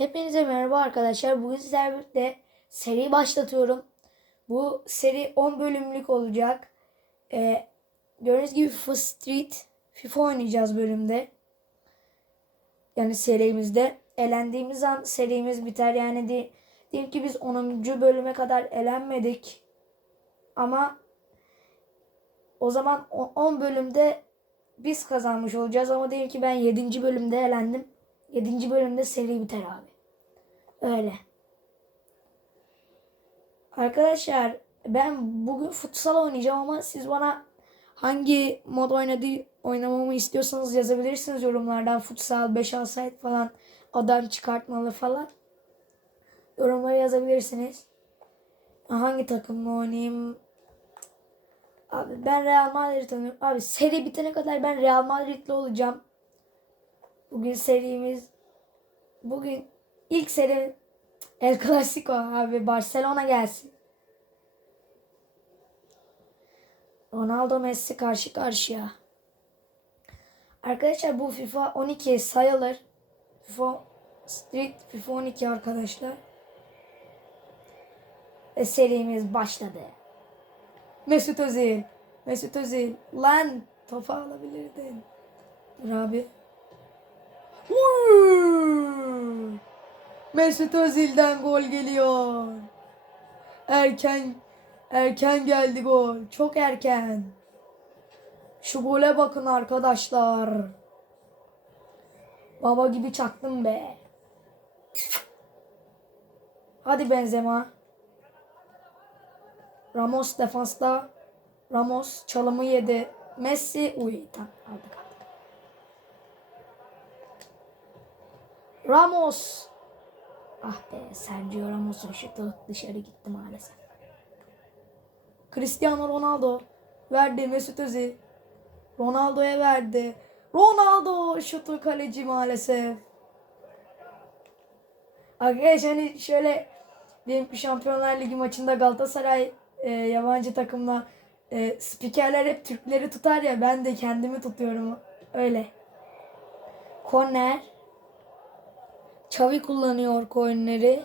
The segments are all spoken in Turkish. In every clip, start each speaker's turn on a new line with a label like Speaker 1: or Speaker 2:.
Speaker 1: Hepinize merhaba arkadaşlar. Bugün sizlerle seri başlatıyorum. Bu seri 10 bölümlük olacak. Ee, gördüğünüz gibi FIFA Street FIFA oynayacağız bölümde. Yani serimizde. Elendiğimiz an serimiz biter. Yani di diyelim ki biz 10. bölüme kadar elenmedik. Ama o zaman o- 10 bölümde biz kazanmış olacağız. Ama diyelim ki ben 7. bölümde elendim. 7. bölümde seri biter abi. Öyle. Arkadaşlar ben bugün futsal oynayacağım ama siz bana hangi mod oynadı oynamamı istiyorsanız yazabilirsiniz yorumlardan. Futsal 5 alsaydı falan adam çıkartmalı falan. Yorumlara yazabilirsiniz. Hangi takımla oynayayım? Abi ben Real Madrid oynuyorum. Abi seri bitene kadar ben Real Madrid'li olacağım. Bugün serimiz bugün ilk seri El Clasico abi Barcelona gelsin. Ronaldo Messi karşı karşıya. Arkadaşlar bu FIFA 12 sayılır. FIFA Street FIFA 12 arkadaşlar. Ve serimiz başladı. Mesut Özil. Mesut Özil. Lan topu alabilirdin. Dur abi. Vur! Mesut Özil'den gol geliyor. Erken erken geldi gol. Çok erken. Şu gole bakın arkadaşlar. Baba gibi çaktım be. Hadi Benzema. Ramos defansta. Ramos çalımı yedi. Messi uy aldık aldık. Ramos. Ah be Sergio Ramos'un şutu dışarı gitti maalesef. Cristiano Ronaldo verdi Mesut Özil. Ronaldo'ya verdi. Ronaldo şutu kaleci maalesef. Arkadaşlar hani şöyle diyelim ki Şampiyonlar Ligi maçında Galatasaray e, yabancı takımla e, spikerler hep Türkleri tutar ya ben de kendimi tutuyorum öyle. Korner. Çavi kullanıyor korneri.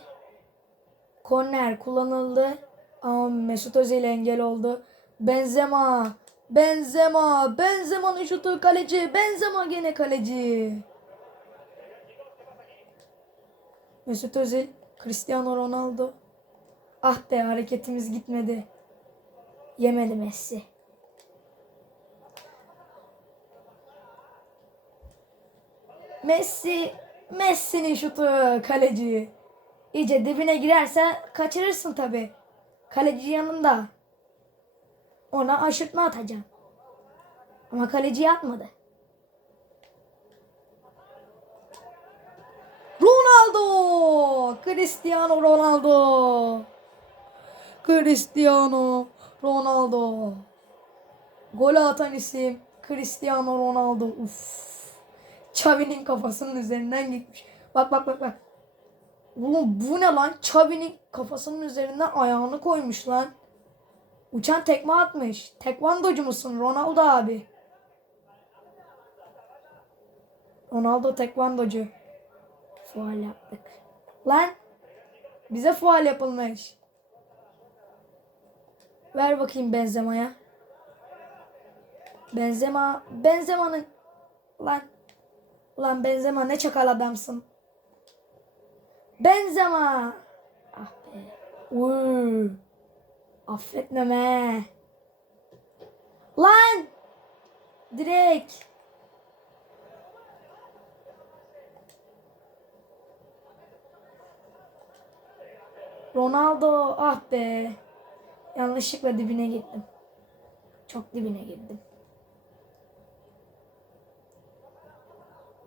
Speaker 1: Korner kullanıldı. Ama Mesut Özil engel oldu. Benzema. Benzema. Benzema'nın şutu kaleci. Benzema gene kaleci. Mesut Özil. Cristiano Ronaldo. Ah be hareketimiz gitmedi. Yemedi Messi. Messi, Messi'nin şutu kaleci. İyice dibine girerse kaçırırsın tabi. Kaleci yanında. Ona aşırtma atacağım. Ama kaleci atmadı. Ronaldo! Cristiano Ronaldo! Cristiano Ronaldo. Gol atan isim Cristiano Ronaldo. Uf. Xavi'nin kafasının üzerinden gitmiş. Bak bak bak bak. Oğlum bu ne lan? Xavi'nin kafasının üzerinden ayağını koymuş lan. Uçan tekme atmış. Tekvandocu musun Ronaldo abi? Ronaldo tekvandocu. Fual yaptık. Lan bize fual yapılmış. Ver bakayım Benzema'ya. Benzema, Benzema'nın lan Ulan Benzema ne çakal adamsın. Benzema. Ah be. Uy. Affetmeme. Lan. Direkt. Ronaldo ah be. Yanlışlıkla dibine gittim. Çok dibine girdim.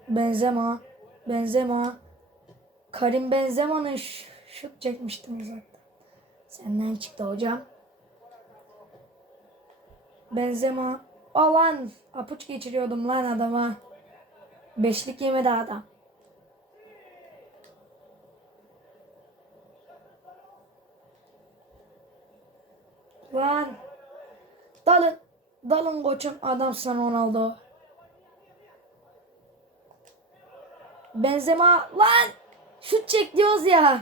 Speaker 1: Benzema. Benzema. Karim Benzema'nın ş- şut çekmiştim zaten. Senden çıktı hocam. Benzema. Alan. Apuç geçiriyordum lan adama. Beşlik yemedi adam. Lan. Dalın. Dalın koçum adamsın Ronaldo. Benzema lan Şut çek diyoruz ya.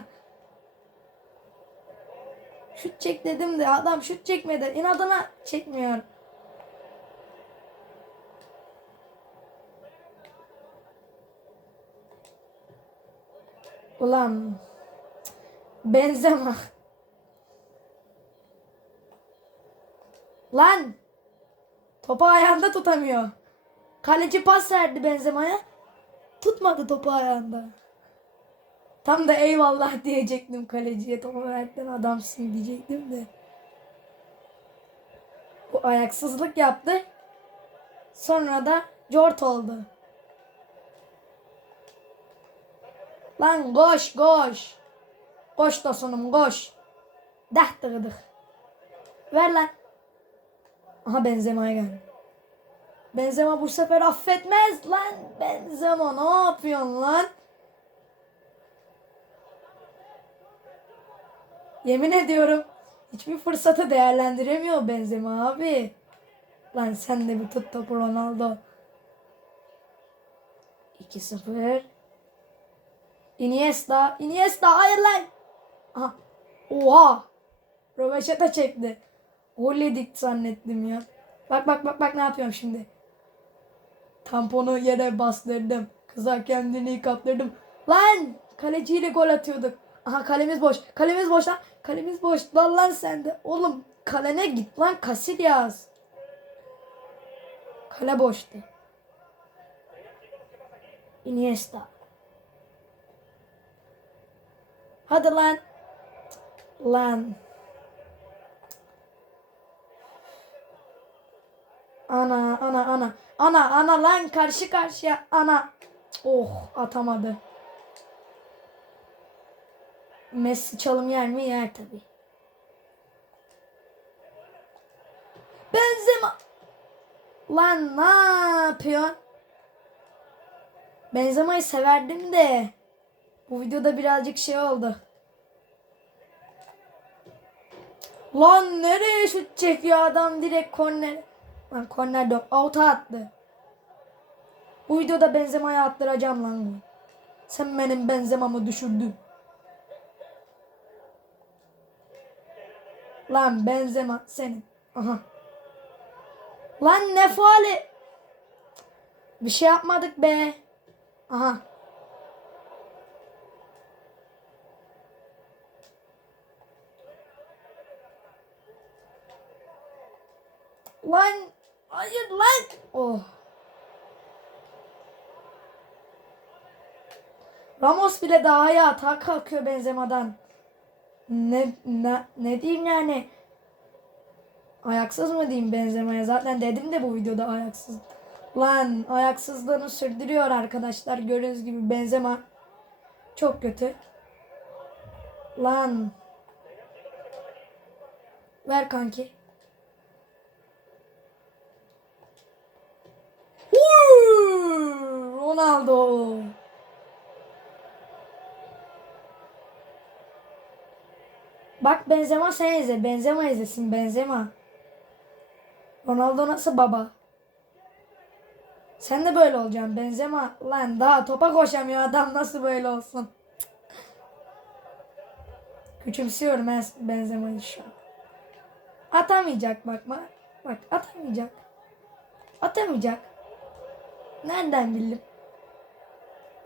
Speaker 1: Şut çek dedim de adam şut çekmedi. İnadına çekmiyor. Ulan benzeme. Lan topu ayağında tutamıyor. Kaleci pas verdi Benzema'ya. Tutmadı topu ayağında. Tam da eyvallah diyecektim kaleciye topu verdin adamsın diyecektim de. Bu ayaksızlık yaptı. Sonra da cort oldu. Lan koş koş. Koş tosunum koş. Dah tıgıdık. Ver lan. Aha Benzema'ya geldi. Benzema bu sefer affetmez lan. Benzema ne yapıyorsun lan? Yemin ediyorum hiçbir fırsatı değerlendiremiyor Benzema abi. Lan sen de bir tut topu Ronaldo. 2-0. Iniesta. Iniesta hayır lan. Aha. Oha. Röveşata çekti. Gol yedik zannettim ya. Bak bak bak bak ne yapıyorum şimdi. Tamponu yere bastırdım. Kıza kendini kaptırdım. Lan! Kaleciyle gol atıyorduk. Aha kalemiz boş. Kalemiz boş lan. Kalemiz boş. Lan lan sen de. Oğlum kalene git lan. Casillas. Kale boştu. Iniesta. Hadi lan. Lan. Ana ana ana. Ana ana lan karşı karşıya ana. Oh atamadı. Messi çalım yer mi? Yer tabi. Benzema. Lan ne yapıyor? Benzema'yı severdim de. Bu videoda birazcık şey oldu. Lan nereye şut çekiyor adam direkt korner. Lan korner yok. Out'a attı. Bu videoda Benzema'ya attıracağım lan. Sen benim Benzema'mı düşürdün. Lan Benzema senin. Aha. Lan ne faali. Bir şey yapmadık be. Aha. Lan hayır lan. Oh. Ramos bile daha iyi atağa kalkıyor Benzema'dan. Ne, ne, ne diyeyim yani? Ayaksız mı diyeyim Benzema'ya? Zaten dedim de bu videoda ayaksız. Lan ayaksızlığını sürdürüyor arkadaşlar. Gördüğünüz gibi Benzema çok kötü. Lan. Ver kanki. Uuu, Ronaldo. Bak Benzema sen izle. Benzema izlesin Benzema. Ronaldo nasıl baba? Sen de böyle olacaksın Benzema. Lan daha topa koşamıyor adam nasıl böyle olsun? Küçümsüyorum ben Benzema'yı şu an. Atamayacak bakma. Bak atamayacak. Atamayacak. Nereden bildim?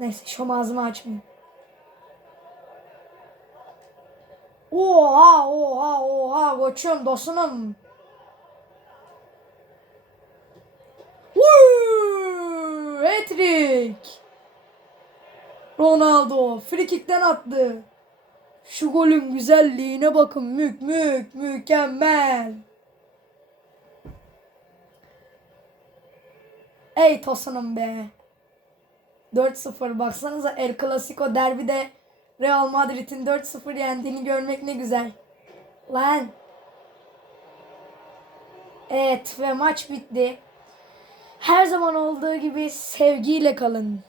Speaker 1: Neyse şu ağzımı açmayayım. Oha oha oha koçum dosunum. Woo! Hat-trick. Ronaldo frikikten attı. Şu golün güzelliğine bakın mük mük mükemmel. Ey tosunum be. 4-0 baksanıza El Clasico derbide Real Madrid'in 4-0 yendiğini görmek ne güzel. Lan. Evet ve maç bitti. Her zaman olduğu gibi sevgiyle kalın.